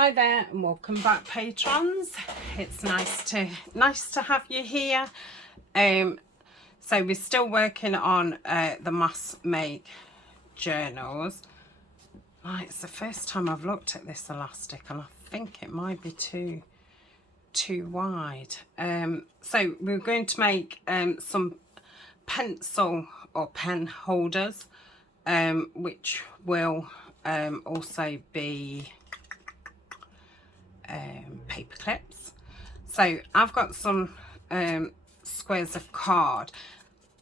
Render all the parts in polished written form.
Hi there and welcome back, patrons. It's nice to have you here. So we're still working on the mass make journals. It's the first time I've looked at this elastic and I think it might be too wide. So we're going to make some pencil or pen holders, which will also be paper clips. So I've got some squares of card.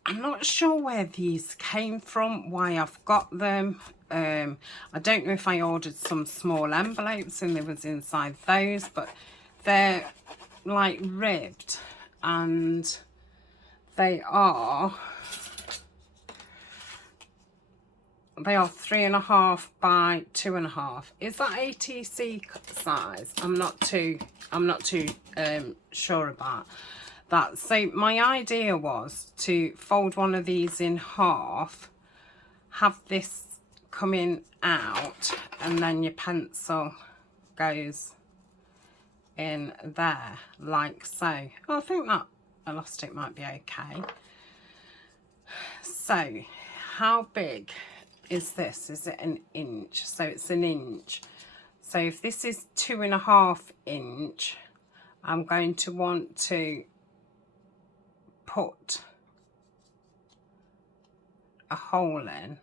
I'm not sure where these came from, why I've got them. I don't know if I ordered some small envelopes and they was inside those, but they're like ribbed and they are 3.5 by 2.5. Is that ATC size? I'm not too sure about that. So my idea was to fold one of these in half, have this coming out, and then your pencil goes in there like so. I think that elastic might be okay. So how big is this? Is it an inch? So it's an inch. So if this is 2.5 inch, I'm going to want to put a hole in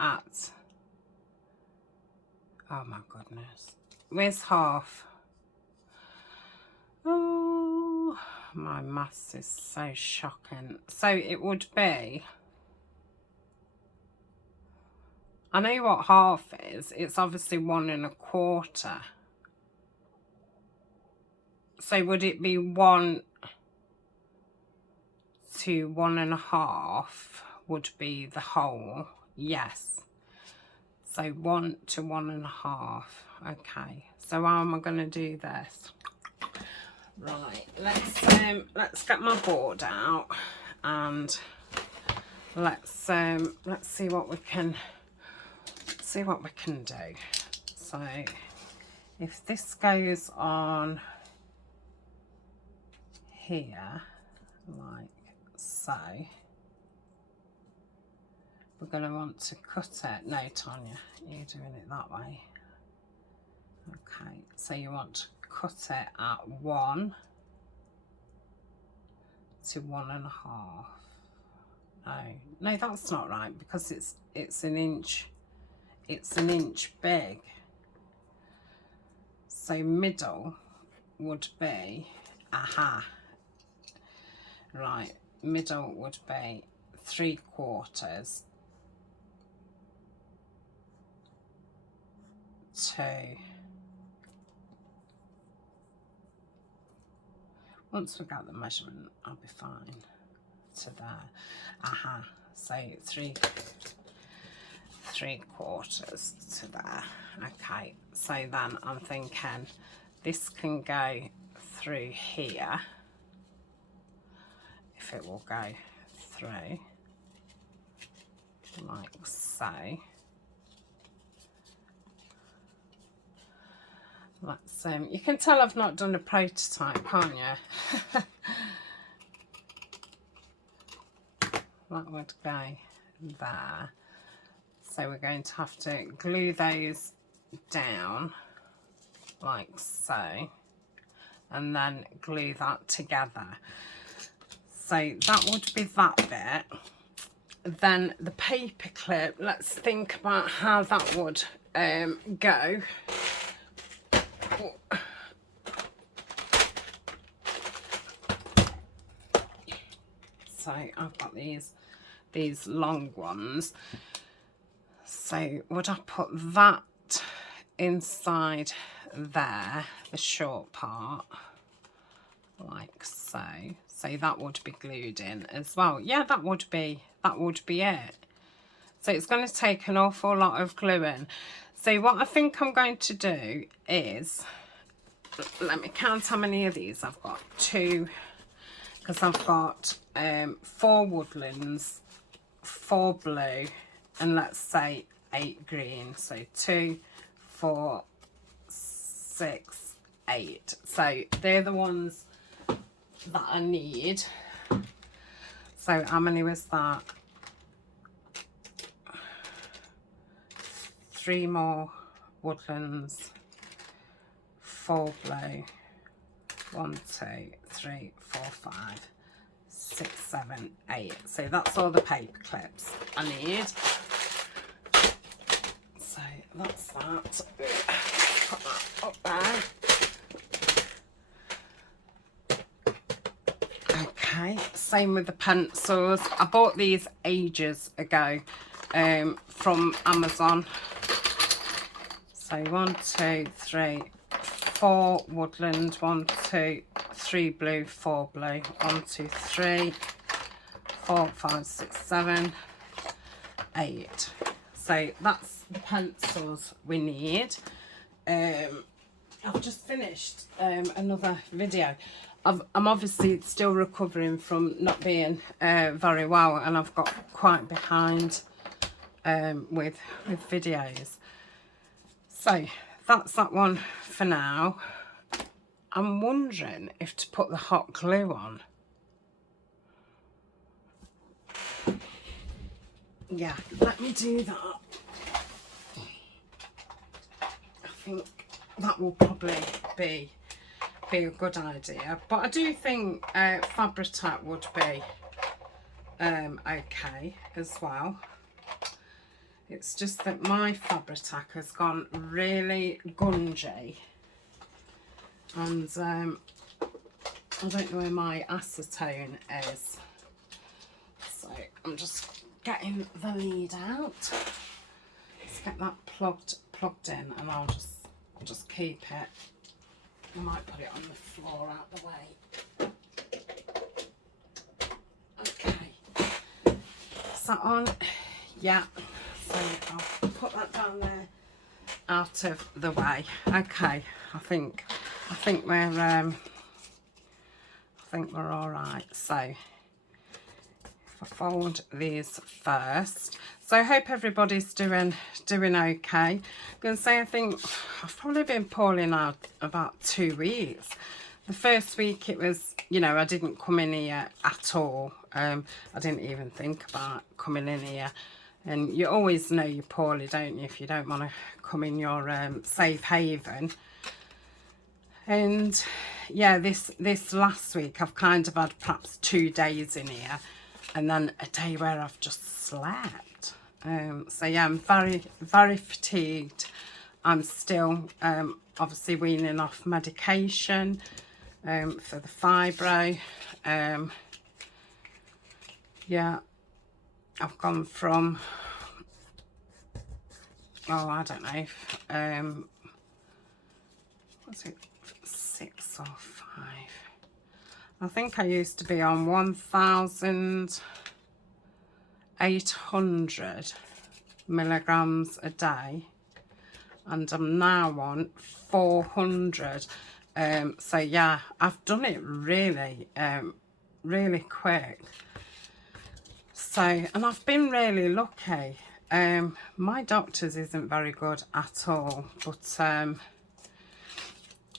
at, oh my goodness, where's half? Oh, my maths is so shocking. So it would be, I know what half is. It's obviously 1.25. So would it be 1 to 1.5 would be the whole? Yes. So 1 to 1.5. Okay. So how am I going to do this? Right. Let's get my board out and let's see what we can do. So if this goes on here like so, we're going to want to cut it. No, Tanya, you're doing it that way. Okay, so you want to cut it at 1 to 1.5. No, that's not right, because it's an inch. It's an inch big. So middle would be, right, middle would be 3/4 to, once we got the measurement, I'll be fine, to there. So 3/4 to there. Okay, so then I'm thinking this can go through here, if it will go through like so. Let's you can tell I've not done a prototype, can't you? That would go there. So we're going to have to glue those down like so, and then glue that together. So that would be that bit. Then the paper clip, let's think about how that would go. So I've got these long ones. So would I put that inside there, the short part, like so? So that would be glued in as well. Yeah, that would be it. So it's going to take an awful lot of gluing. So what I think I'm going to do is, let me count how many of these I've got. 2, because I've got 4 woodlands, 4 blue, and let's say 8 green. So 2, 4, 6, 8. So they're the ones that I need. So how many was that? 3 more woodlands, 4 blue, 1, 2, 3, 4, 5, 6, 7, 8. So that's all the paper clips I need. So that's that. Put that up there. Okay, same with the pencils. I bought these ages ago from Amazon. So 1, 2, 3, 4 woodland, 1, 2, 3 blue, 4 blue, 1, 2, 3, 4, 5, 6, 7, 8. So that's the pencils we need. I've just finished another video. I'm obviously still recovering from not being very well, and I've got quite behind with videos. So that's that one for now. I'm wondering if to put the hot glue on. Yeah, let me do that. I think that will probably be a good idea, but I do think Fabric would be okay as well. It's just that my Fabric has gone really gungy, and I don't know where my acetone is, so I'm just getting the lead out. Let's get that plugged in, and I'll just keep it. I might put it on the floor out the way. Okay, is that on? Yeah. So I'll put that down there, out of the way. Okay, I think we're all right. So if I fold these first. So I hope everybody's doing okay. I'm going to say I think I've probably been poorly now about 2 weeks. The first week it was, you know, I didn't come in here at all. I didn't even think about coming in here. And you always know you're poorly, don't you, if you don't want to come in your safe haven. And yeah, this last week I've kind of had perhaps 2 days in here, and then a day where I've just slept. So yeah, I'm very, very fatigued. I'm still obviously weaning off medication for the fibro. Yeah, I've gone from, oh, I don't know, what's it, 6 or 5? I think I used to be on 1,800 milligrams a day, and I'm now on 400. So yeah, I've done it really, really quick. So, and I've been really lucky. My doctor's isn't very good at all, but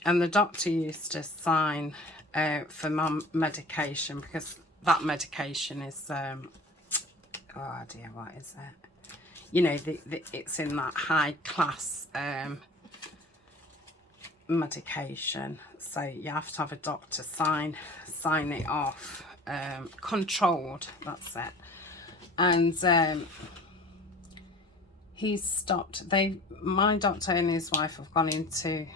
and the doctor used to sign for my medication, because that medication is oh dear, what is it? You know, it's in that high class medication, so you have to have a doctor sign it off. Controlled, that's it. And he's stopped. My doctor and his wife have gone into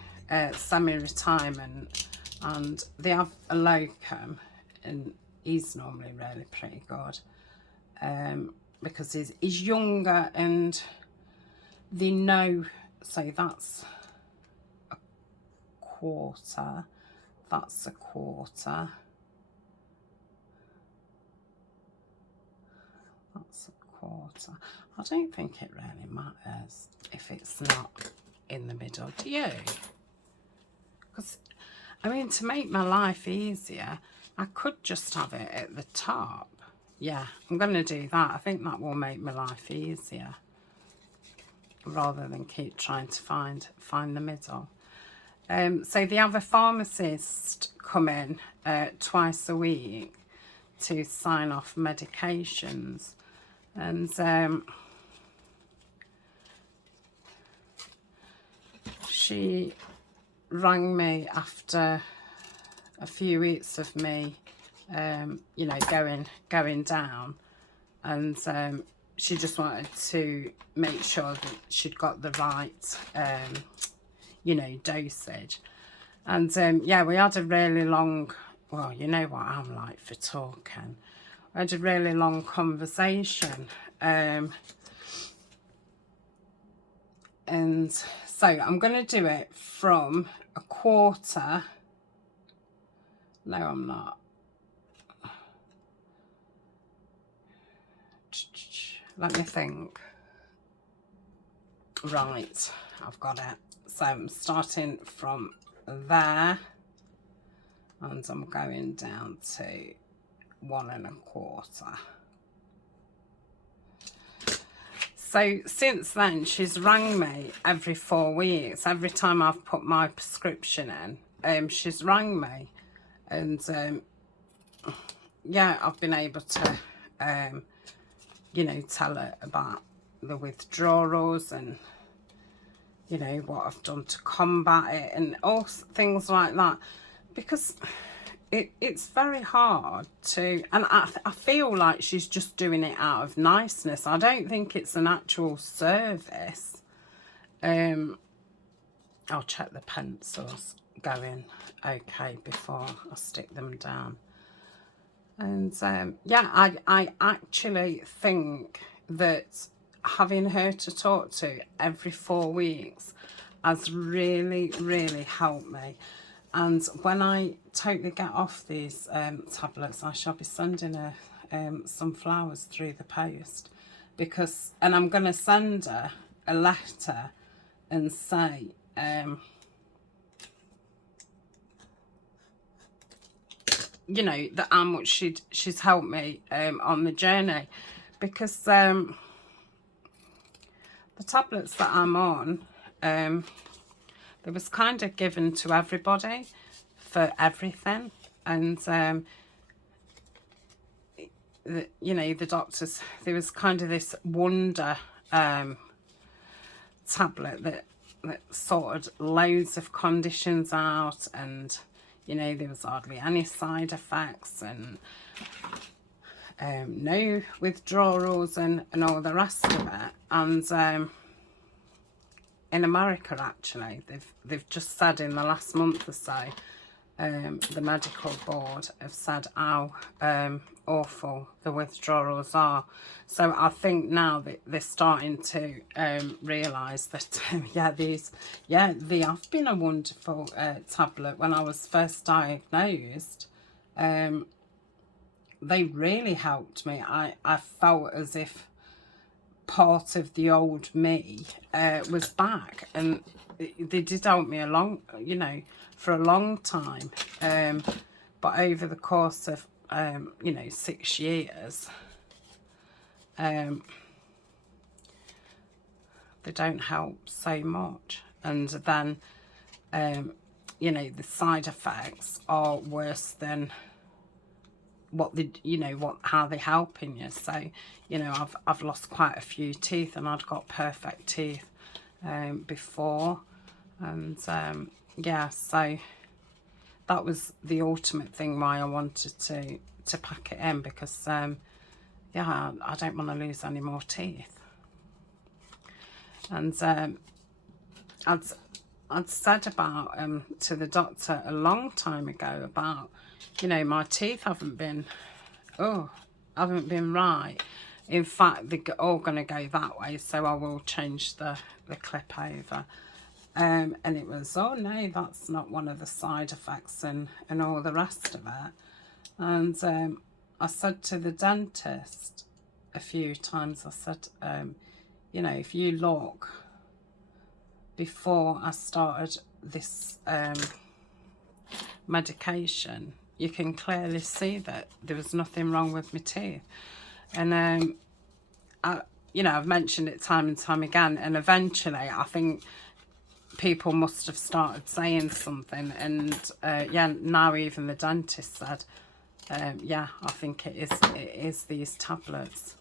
semi-retirement, and they have a locum, and he's normally really pretty good, because he's younger, and they know. So that's a quarter, that's a quarter, that's a quarter. I don't think it really matters if it's not in the middle, do you? Because, I mean, to make my life easier, I could just have it at the top. Yeah, I'm going to do that. I think that will make my life easier, rather than keep trying to find the middle. So they have a pharmacist come in twice a week to sign off medications, and she rang me after a few weeks of me, you know, going down, and she just wanted to make sure that she'd got the right, you know, dosage. And yeah, we had a really long, well, you know what I'm like for talking. We had a really long conversation. And so I'm going to do it from a quarter. No, I'm not. Let me think. Right, I've got it. So I'm starting from there, and I'm going down to 1 1/4. So since then, she's rang me every 4 weeks. Every time I've put my prescription in, she's rang me, and yeah, I've been able to, you know, tell her about the withdrawals and, you know, what I've done to combat it and all things like that, because it's very hard to, and I feel like she's just doing it out of niceness. I don't think it's an actual service. I'll check the pencils going okay before I stick them down. And yeah, I actually think that having her to talk to every 4 weeks has really, really helped me. And when I totally get off these tablets, I shall be sending her some flowers through the post, because, and I'm going to send her a letter and say, you know, that how much she's helped me on the journey, because the tablets that I'm on, it was kind of given to everybody for everything, and you know, the doctors, there was kind of this wonder tablet that sorted loads of conditions out, and you know, there was hardly any side effects, and no withdrawals, and all the rest of it. And in America, actually, they've just said in the last month or so, the medical board have said how awful the withdrawals are. So I think now that they're starting to realise that yeah, they have been a wonderful tablet. When I was first diagnosed, they really helped me. I felt as if part of the old me was back, and they did help me along, you know, for a long time, but over the course of you know, 6 years, they don't help so much. And then you know, the side effects are worse than what they, you know, how they're helping you. So, you know, I've lost quite a few teeth, and I'd got perfect teeth before, and yeah, so that was the ultimate thing why I wanted to pack it in, because yeah, I don't want to lose any more teeth. And I'd said about to the doctor a long time ago about, you know, my teeth haven't been right. In fact, they're all going to go that way, so I will change the clip over. And it was, oh no, that's not one of the side effects, and all the rest of it. And I said to the dentist a few times, I said, you know, if you look, before I started this medication, you can clearly see that there was nothing wrong with my teeth. And you know, I've mentioned it time and time again, and eventually I think people must have started saying something, and yeah, now even the dentist said, yeah, I think it is these tablets.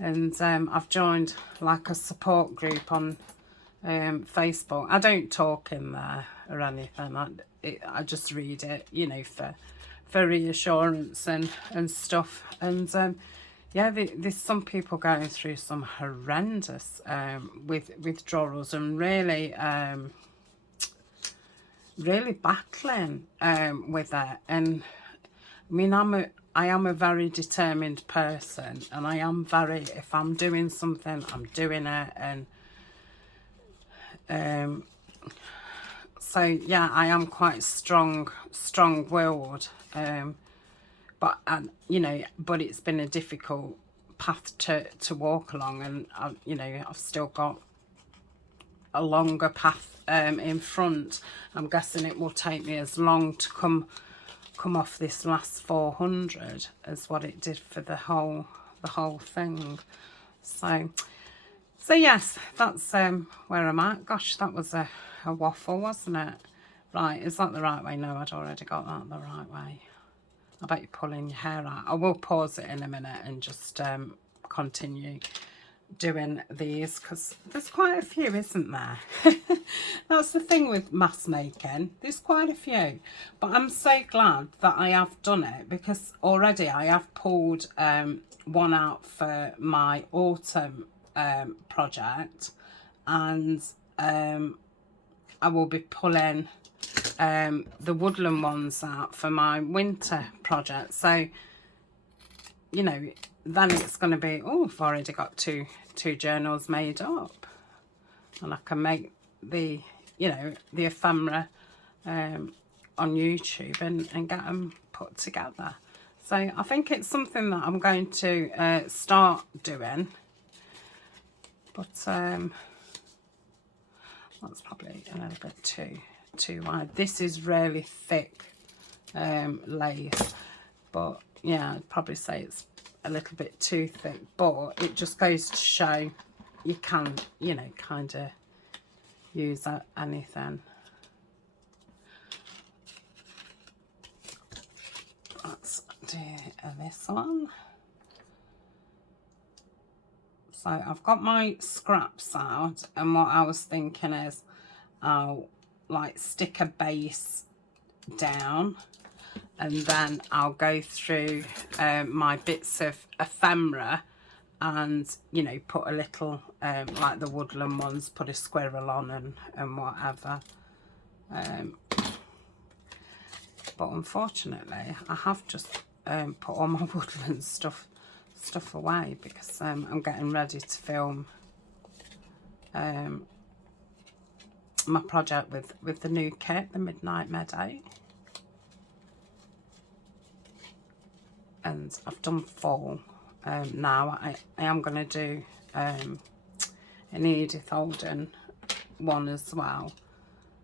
And I've joined like a support group on Facebook. I don't talk in there or anything. I just read it, you know, for reassurance and stuff. And yeah, there's some people going through some horrendous with withdrawals, and really really battling with it. And I mean, I am a very determined person, and I am very, if I'm doing something, I'm doing it. And so yeah, I am quite strong-willed, but you know, but it's been a difficult path to walk along, and you know, I've still got a longer path in front. I'm guessing it will take me as long to come off this last 400 as what it did for the whole thing. So yes, that's where I'm at. Gosh, that was a waffle, wasn't it? Right, is that the right way? No, I'd already got that the right way. I bet you're pulling your hair out. I will pause it in a minute and just continue doing these, because there's quite a few, isn't there? That's the thing with mask making, there's quite a few, but I'm so glad that I have done it, because already I have pulled one out for my autumn project, and I will be pulling the woodland ones out for my winter project. So, you know, then it's going to be, oh, I've already got two journals made up, and I can make the, you know, the ephemera on YouTube and get them put together. So I think it's something that I'm going to start doing, but that's probably a little bit too wide. This is really thick lace, but yeah, I'd probably say it's a little bit too thick, but it just goes to show you can, you know, kind of use anything. Let's do this one. So I've got my scraps out, and what I was thinking is I'll like stick a base down, and then I'll go through my bits of ephemera and, you know, put a little, like the woodland ones, put a squirrel on and whatever. But unfortunately, I have just put all my woodland stuff away, because I'm getting ready to film my project with the new kit, the Midnight Meadow. And I've done fall. Now I am going to do an Edith Holden one as well,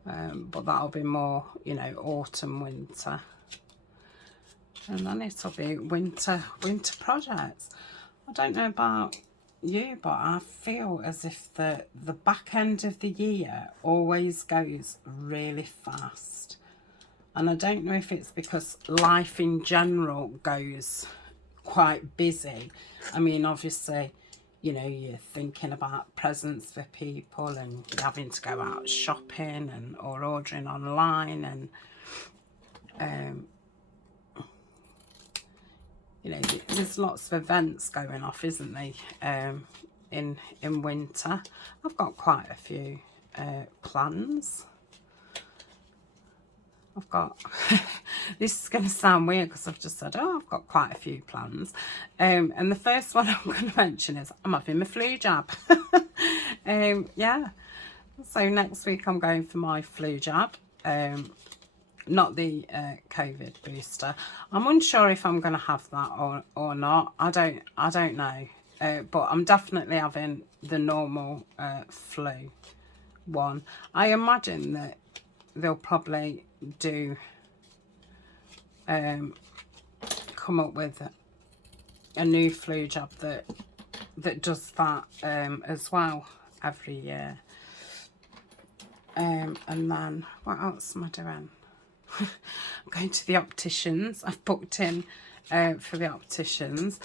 but that'll be more, you know, autumn, winter, and then it'll be winter projects. I don't know about you, but I feel as if the back end of the year always goes really fast. And I don't know if it's because life in general goes quite busy. I mean, obviously, you know, you're thinking about presents for people, and you're having to go out shopping and or ordering online, and you know, there's lots of events going off, isn't there? In winter, I've got quite a few plans. I've got, this is going to sound weird because I've just said, oh, I've got quite a few plans. And the first one I'm going to mention is I'm having my flu jab. Yeah. So next week I'm going for my flu jab. Not the COVID booster. I'm unsure if I'm going to have that or not. I don't know. But I'm definitely having the normal flu one. I imagine that they'll probably do come up with a new flu jab that does that as well every year. And then, what else am I doing? I'm going to the opticians. I've booked in for the opticians,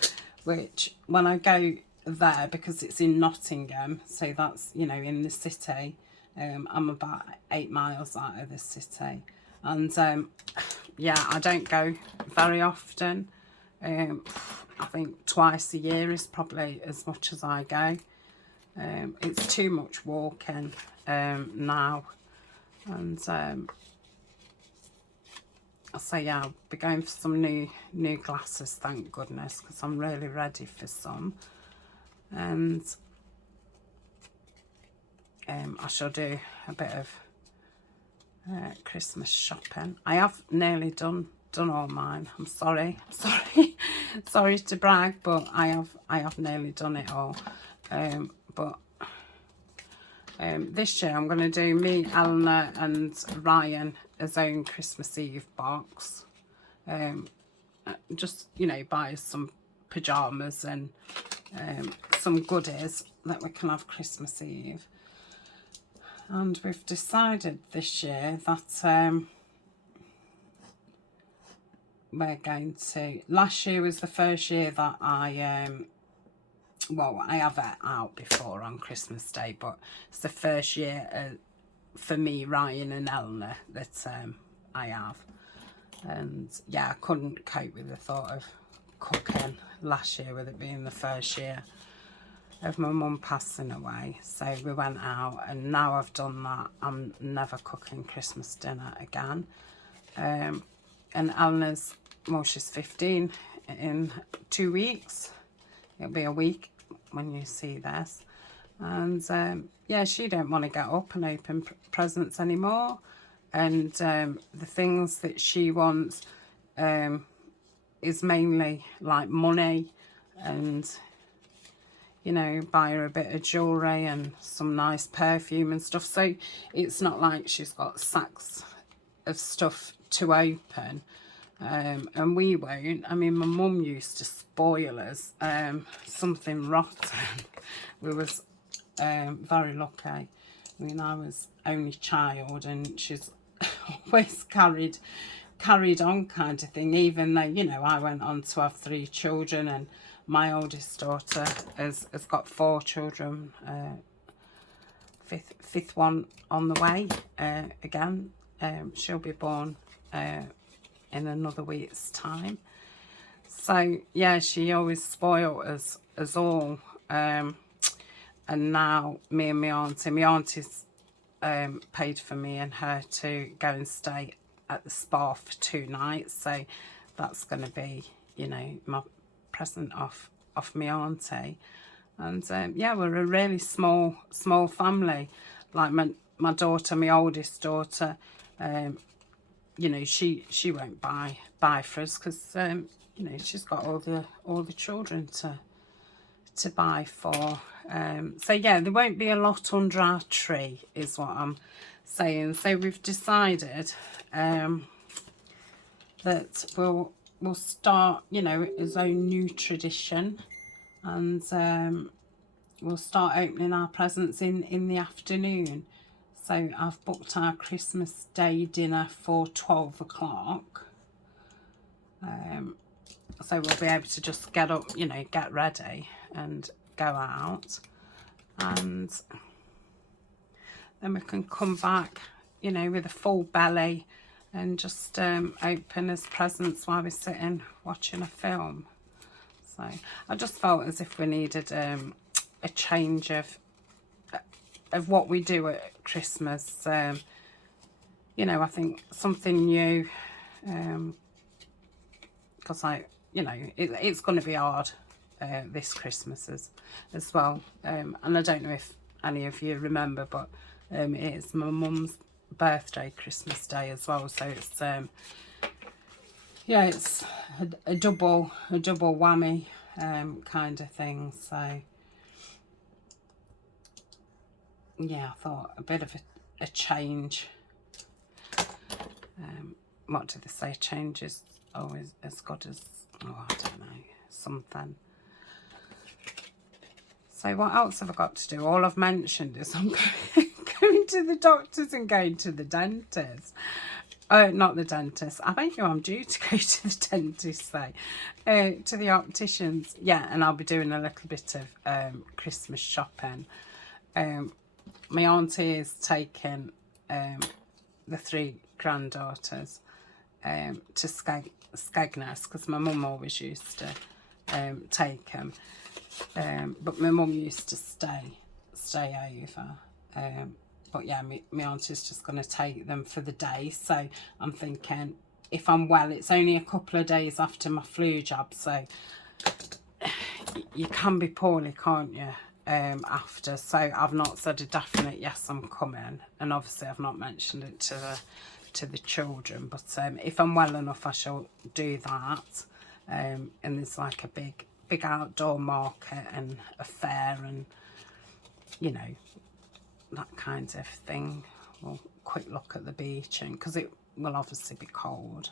which when I go there, because it's in Nottingham, so that's, you know, in the city, I'm about 8 miles out of the city. And yeah, I don't go very often. I think twice a year is probably as much as I go. It's too much walking now. And so yeah, I'll be going for some new glasses, thank goodness, because I'm really ready for some. And I shall do a bit of Christmas shopping. I have nearly done all mine. I'm sorry, sorry to brag, but I have nearly done it all. But this year I'm going to do me, Eleanor and Ryan his own Christmas Eve box. Just, you know, buy some pyjamas and some goodies that we can have Christmas Eve. And we've decided this year that we're going to... Last year was the first year that I... well, I have it out before on Christmas Day, but it's the first year for me, Ryan and Eleanor, that I have. And yeah, I couldn't cope with the thought of cooking last year, with it being the first year of my mum passing away. So we went out, and now I've done that, I'm never cooking Christmas dinner again. And Eleanor's, well, she's 15 in 2 weeks. It'll be a week when you see this. And yeah, she don't want to get up and open presents anymore. And the things that she wants is mainly like money, and, you know, buy her a bit of jewellery and some nice perfume and stuff. So it's not like she's got sacks of stuff to open. And we won't. I mean, my mum used to spoil us something rotten. We was very lucky. I mean, I was only child, and she's always carried on, kind of thing, even though, you know, I went on to have 3 children, and my oldest daughter has got 4 children, fifth one on the way again. She'll be born in another week's time. So yeah, she always spoiled us all. And now me and my auntie's paid for me and her to go and stay at the spa for 2 nights. So that's going to be, you know, my present off my auntie. And yeah, we're a really small family. Like my daughter, my oldest daughter, you know, she won't buy for us, because you know, she's got all the children to buy for. So yeah, there won't be a lot under our tree, is what I'm saying. So we've decided that we'll start, you know, his own new tradition, and we'll start opening our presents in the afternoon. So I've booked our Christmas Day dinner for 12 o'clock. So we'll be able to just get up, you know, get ready and go out. And then we can come back, you know, with a full belly and just open as presents while we're sitting watching a film. So I just felt as if we needed a change of what we do at Christmas. You know, I think something new, because you know, it's going to be hard this Christmas as well. And I don't know if any of you remember, but it is my mum's birthday, Christmas Day as well. So it's yeah, it's a double whammy kind of thing. So yeah, I thought a bit of a change. What do they say? Change is always as good as, oh, I don't know, something. So what else have I got to do? All I've mentioned is I'm going going to the doctors and going to the dentist. Oh, not the dentist. I bet you I'm due to go to the dentist, though. To the opticians. Yeah, and I'll be doing a little bit of Christmas shopping. My auntie is taking the 3 granddaughters to Skegness, because my mum always used to take them. But my mum used to stay over. But yeah, my auntie's just going to take them for the day. So I'm thinking, if I'm well, it's only a couple of days after my flu jab. So you can be poorly, can't you, after. So I've not said a definite yes, I'm coming. And obviously I've not mentioned it to the children. But if I'm well enough, I shall do that. And there's like a big outdoor market and a fair and, you know, that kind of thing. We'll quick look at the beach, and because it will obviously be cold.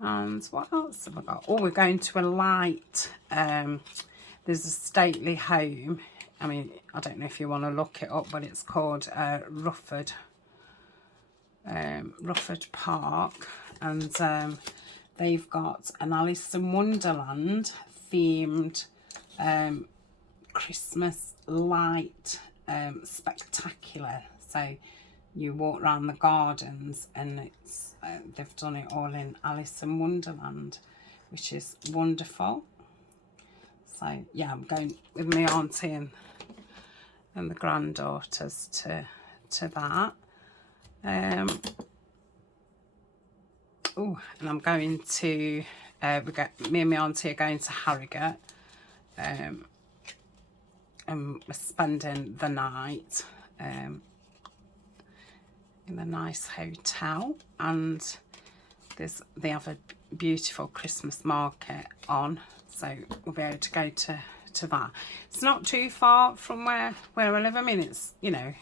And what else have I got? Oh, we're going to a light. There's a stately home. I mean, I don't know if you want to look it up, but it's called Rufford Park, and they've got an Alice in Wonderland themed Christmas light spectacular. So you walk around the gardens, and it's they've done it all in Alice in Wonderland, which is wonderful. So yeah, I'm going with my auntie and the granddaughters to that. Oh, and I'm going to me and my auntie are going to Harrogate. And we're spending the night in a nice hotel, and they have a beautiful Christmas market on, so we'll be able to go to that. It's not too far from where I live. I mean, it's, you know,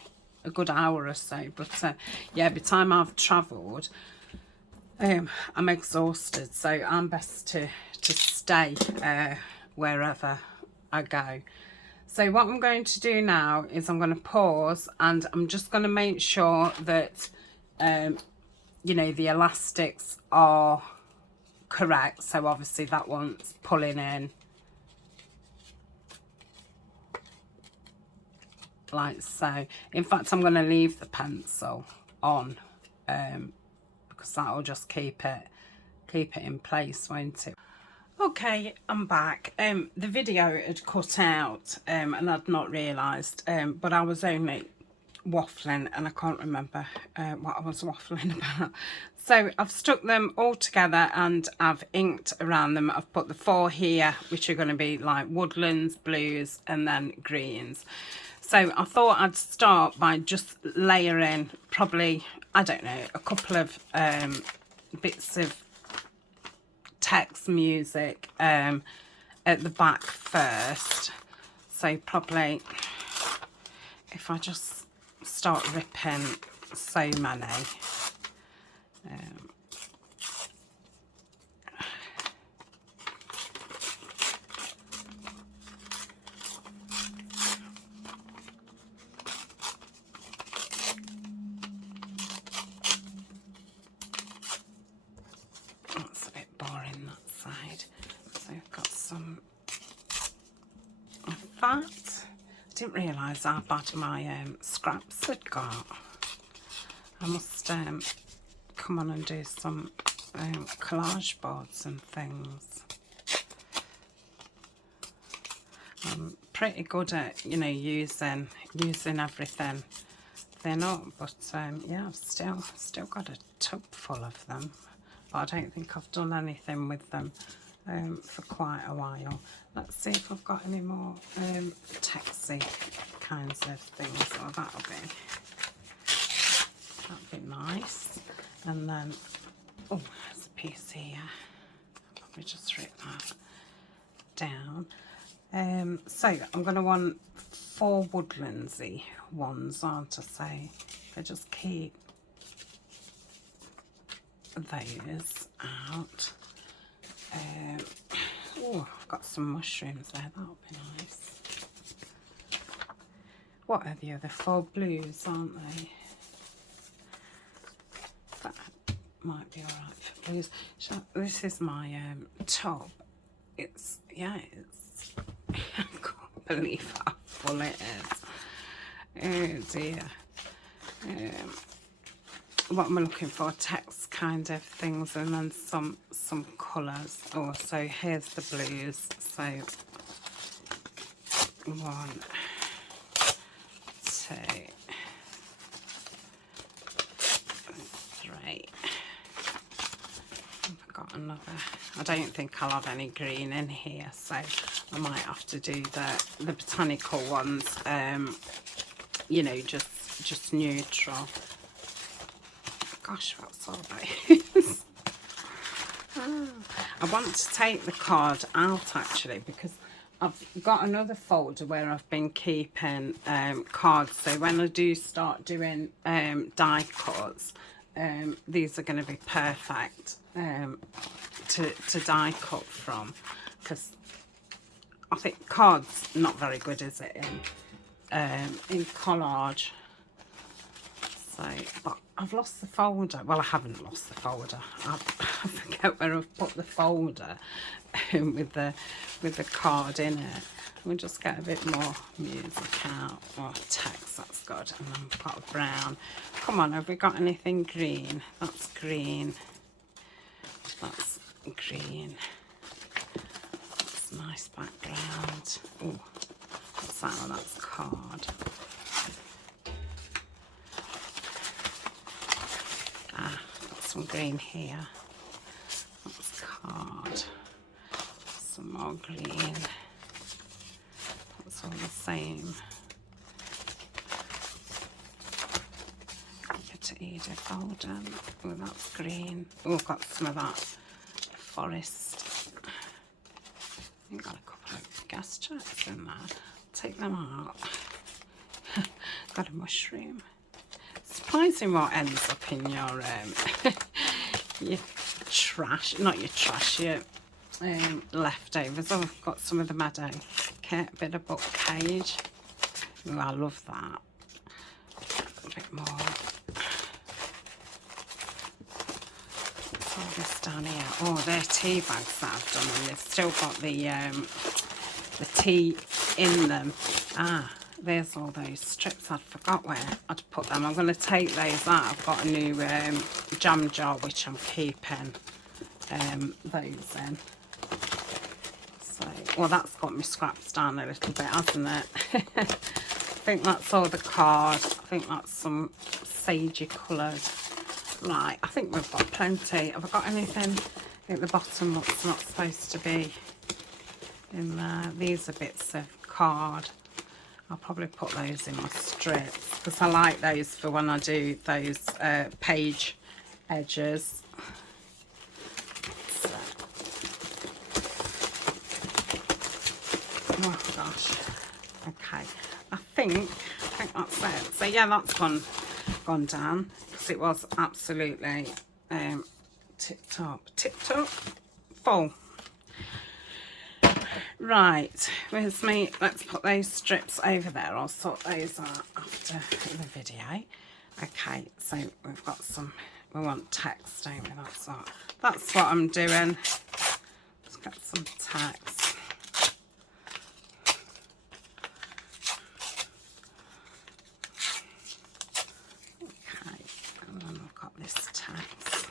a good hour or so, but yeah, by the time I've travelled, I'm exhausted, so I'm best to stay wherever I go. So what I'm going to do now is I'm going to pause, and I'm just going to make sure that, you know, the elastics are correct. So obviously that one's pulling in like so. In fact, I'm going to leave the pencil on because that'll just keep it in place, won't it? Okay, I'm back. The video had cut out and I'd not realised, but I was only waffling and I can't remember what I was waffling about. So I've stuck them all together and I've inked around them. I've put the 4 here, which are going to be like woodlands, blues and then greens. So I thought I'd start by just layering probably, I don't know, a couple of bits of text music at the back first. So probably if I just start ripping so many, that's a bit boring, that side. So I've got some of that. I didn't realise how bad my scraps had got. I must come on and do some collage boards and things. I'm pretty good at, you know, using everything thin up, but yeah, I've still got a tub full of them, but I don't think I've done anything with them for quite a while. Let's see if I've got any more texty kinds of things. Oh, that'd be nice. And then, oh, there's a piece here. Probably just rip that down. So I'm going to want 4 woodlandsy ones, aren't I? So I just keep those out. Oh, I've got some mushrooms there. That'll be nice. What are the other 4 blues, aren't they? That might be alright for blues. This is my top. It's, yeah, it's, I can't believe how full it is. Oh dear. What am I looking for? Text kind of things, and then some colours. Oh, so here's the blues. So 1, 2, 3. I've got another. I don't think I'll have any green in here, so I might have to do the botanical ones. You know, just neutral. Gosh, what's all those? I want to take the card out actually, because I've got another folder where I've been keeping cards. So when I do start doing die cuts, these are going to be perfect to die cut from, because I think cards not very good, is it, in collage. So, but I've lost the folder. Well, I haven't lost the folder. I forget where I've put the folder with the card in it. We'll just get a bit more music out, or text. That's good. And then we've got a brown. Come on, have we got anything green? That's green. That's green. That's a nice background. Oh, what's that one? That's card. Some green here. That's card. Some more green. That's all the same. Bit of Edith Golden. Oh, that's green. Oh, I've got some of that forest. I've got a couple of gas jets in there. I'll take them out. Got a mushroom. Surprising what ends up in your your trash, not your trash, your leftovers. Oh, I've got some of the meadow kit, a bit of book cage. Oh, I love that. A bit more. What's all this down here? Oh, they're tea bags that I've done, and they've still got the tea in them. Ah. There's all those strips. I forgot where I'd put them. I'm going to take those out. I've got a new jam jar which I'm keeping those in. So, well, that's got me scraps down a little bit, hasn't it? I think that's all the card. I think that's some sagey coloured. Right, I think we've got plenty. Have I got anything at the bottom that's not supposed to be in there? These are bits of card. I'll probably put those in my strips, because I like those for when I do those page edges. So. Oh gosh. Okay. I think that's it. So yeah, that's gone down, because it was absolutely tip top full. Right, where's me? Let's put those strips over there. I'll sort those out after the video. Okay, so we've got some, we want text, don't we? That's what I'm doing. Let's get some text. Okay, and then I've got this text.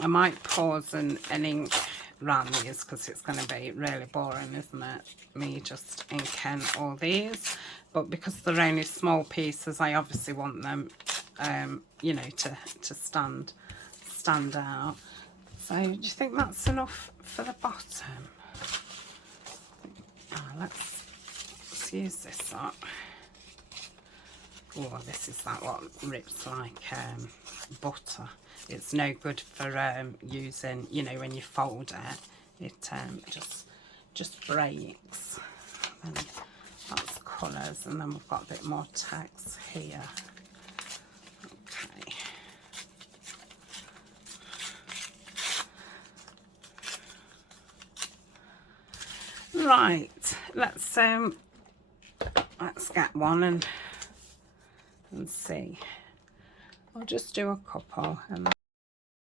I might pause and ink around these, because it's going to be really boring, isn't it? Me just inking all these. But because they're only small pieces, I obviously want them, you know, to stand out. So do you think that's enough for the bottom? Let's use this up. Oh, this is that what rips like butter. It's no good for using, you know, when you fold it, it just breaks. And that's colours, and then we've got a bit more text here. Okay. Right, let's get one and see. I'll just do a couple and